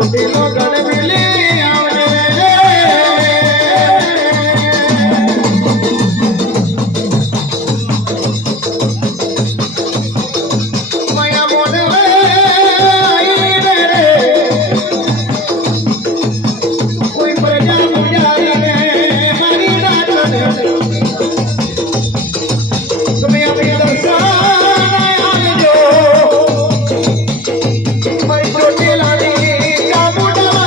ચોટીલો ગણ મિલી આવડે ચોટીલાની કાબુડા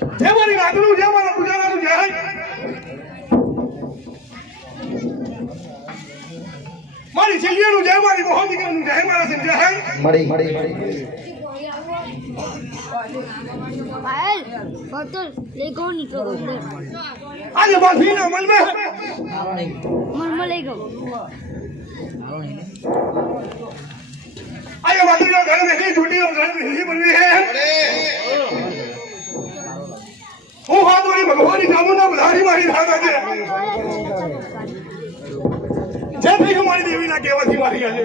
જય મારી રાતનું જય મારા પૂજારાનું જય મારી છેલ્લીનું જય મારી બહુ દીકરાનું જય મારા સંજય મળી पायल बोतल ले गो निकलो ले આજે બાફીના મલમે मन ले गो આજે બાફીના ઘર में ही छुट्टी और घर में ही बनवी है હું હાથ વાળી ભગવાનની ચામુંડા બધારી મારી ધાગા છે જે થઈ મારી દેવીના કહેવાથી મારી આજે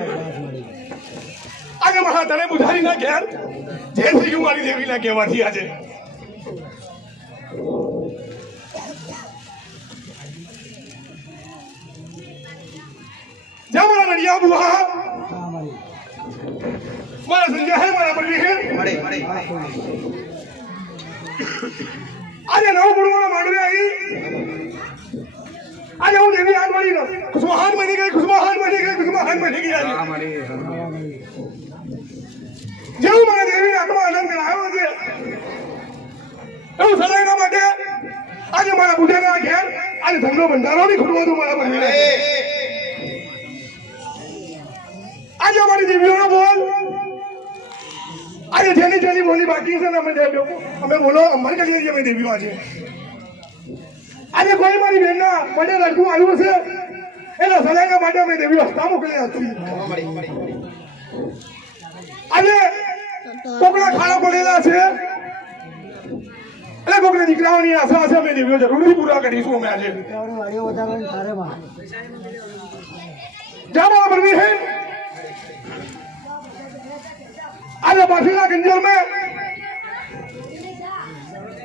આજે મારા તને બુધારીના ઘેર જે થઈ મારી દેવીના કહેવાથી આજે જય મારા નડિયા બુહા મારા સંજય હે મારા પરવી હે આજે નવ ગુણવાના માંડવે આવી આજે હું દેવી હાથ મળી ગયો ખુશમાહાન બની ગઈ ખુશમાહાન બની ગઈ ખુશમાહાન બની ગઈ આજે જેવું મને દેવીના હાથમાં આનંદ કરાયો છે એવું સદાયના માટે આજે મારા બુઢાના ઘેર આજે ધંધો ભંડારો નહીં ખોટવો તો મારા પરવીને આજે અમારી દેવીઓનો બોલ આજે જેની જેની બોલી બાકી છે ને અમે બોલો અમારી કરીએ છીએ અમે દેવીઓ આજે આજે કોઈ મારી બહેનના મને લડકું આવ્યું છે એના સદાયના માટે અમે દેવીઓ હસ્તા મોકલી હતી આજે કોકના ખાડા પડેલા છે એટલે કોકના દીકરાઓની આશા છે અમે દેવીઓ જરૂરથી પૂરા કરીશું અમે આજે જા મારા પરવી હે આજે બાફીના ગંજર में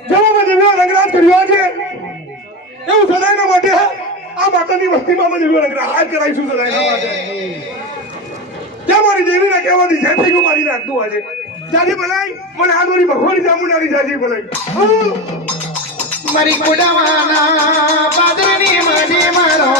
જવા મેં દેવીઓ રંગરાજ કર્યો છે એવું સદાયના માટે આ માતાની વસ્તીમાં અમે દેવીઓ રંગરાજ કરાવીશું સદાયના માટે જ્યાં મારી દેવીના કહેવાથી જે થઈ ગયું મારી નાખતું આજે જાજી ભલાઈ મને આ મારી ભગવાનની ચામુંડાની જાજી ભલાઈ મારી કુડાવાના પાદરની માડી મારો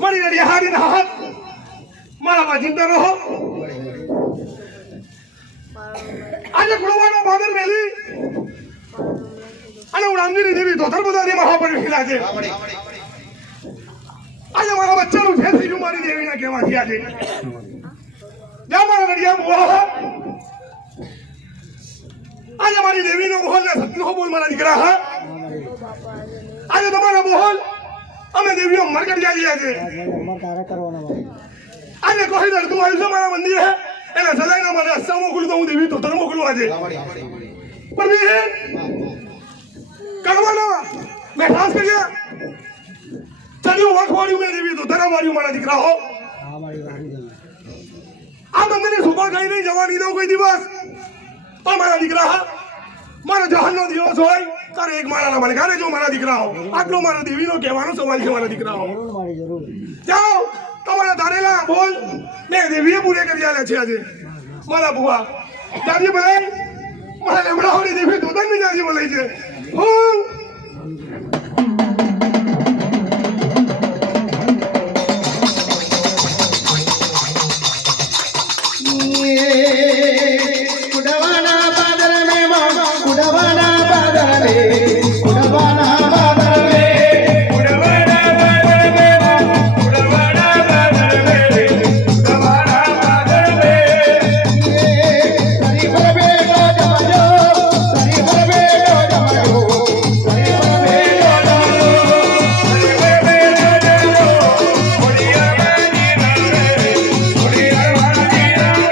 મારી રેડી હારી હાથ મારા વાજિંદા રહો આજે કુળવાનો બાદર મેલી અને ઉડામની દેવી ધોધર બધાની મહાપર વિલા છે આજે મારા બચ્ચાનું છે થઈ ગયું મારી દેવીના કહેવાથી આજે જ્યાં મારા રડિયા બોલા આજે મારી દેવીનો બોલ ને સતનો બોલ મારા દીકરા હા આજે તમારા બોલ અમે દેવીઓ મર કરી ગયા છે આજે કોઈ દર તું આવ્યું છે મારા મંદિર હે એને સદાયના મને અસ્સા મોકલું તો હું દેવી તો ધર્મ મોકલું આજે પણ મેં કરવાના મેં ખાસ કર્યા ચાલ્યું વાંખવાડ્યું મેં દેવી તો ધર્મ વાળ્યું મારા દીકરા હો આ તમને સુપર કઈ નહીં જવાની દઉં કોઈ દિવસ પણ મારા દીકરા હા મારો જહાનનો દિવસ હોય તારે એક મારાના મને ગાને જો મારા દીકરા હો આટલો મારા દેવીનો કહેવાનો સવાલ છે મારા દીકરા હો જાઓ તમારા ધારેલા બોલ મેં દેવીએ પૂરે કરી આલ્યા છે આજે મારા બુઆ દાદી બોલાય મારા લેમડા હોની દેવી દોદનની દાદી બોલાય છે હું ઉડવાના બાદર મે ઉડવાના બાદર મે ઉડવાના બાદર મે ઉડવાના બાદર મે ઉડવાના બાદર મે ઉડવાના બાદર મે સરી પર બેડો જમાજો સરી પર બેડો જમાજો સરી પર બેડો જમાજો સરી પર બેડો જમાજો ઓડિયા વાજી રે ઓડિયા વાજી રે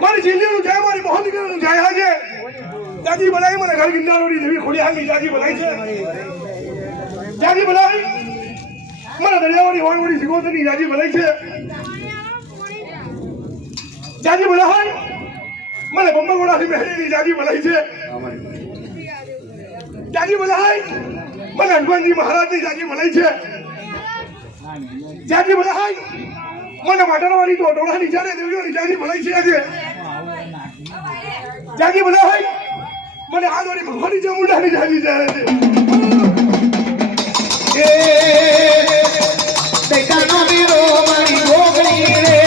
મારી જિલ્લીનું જાય મારી મોહનગીરનું જાય હાજે દાદી બોલાય મને ઘર ગિંડારોડી દેવી ખોડી હાલી દાદી બોલાય છે દાદી બોલાય મને દરિયાવાળી હોળવડી સિગોતની દાદી બોલાય છે દાદી બોલાય મને બંબરગોડાથી મહેરીની દાદી બોલાય છે દાદી બોલાય મને હનુમાનજી મહારાજની દાદી બોલાય છે દાદી બોલાય મને માટરવાળી તો ડોળાની ચારે દેવીઓની જાજી ભલાઈ છે આજે જાજી ભલાઈ મને આદોરી ભગવાનની ચામુંડાની જાજી ચારે છે એ દેખાનો વીરો મારી ગોગડી રે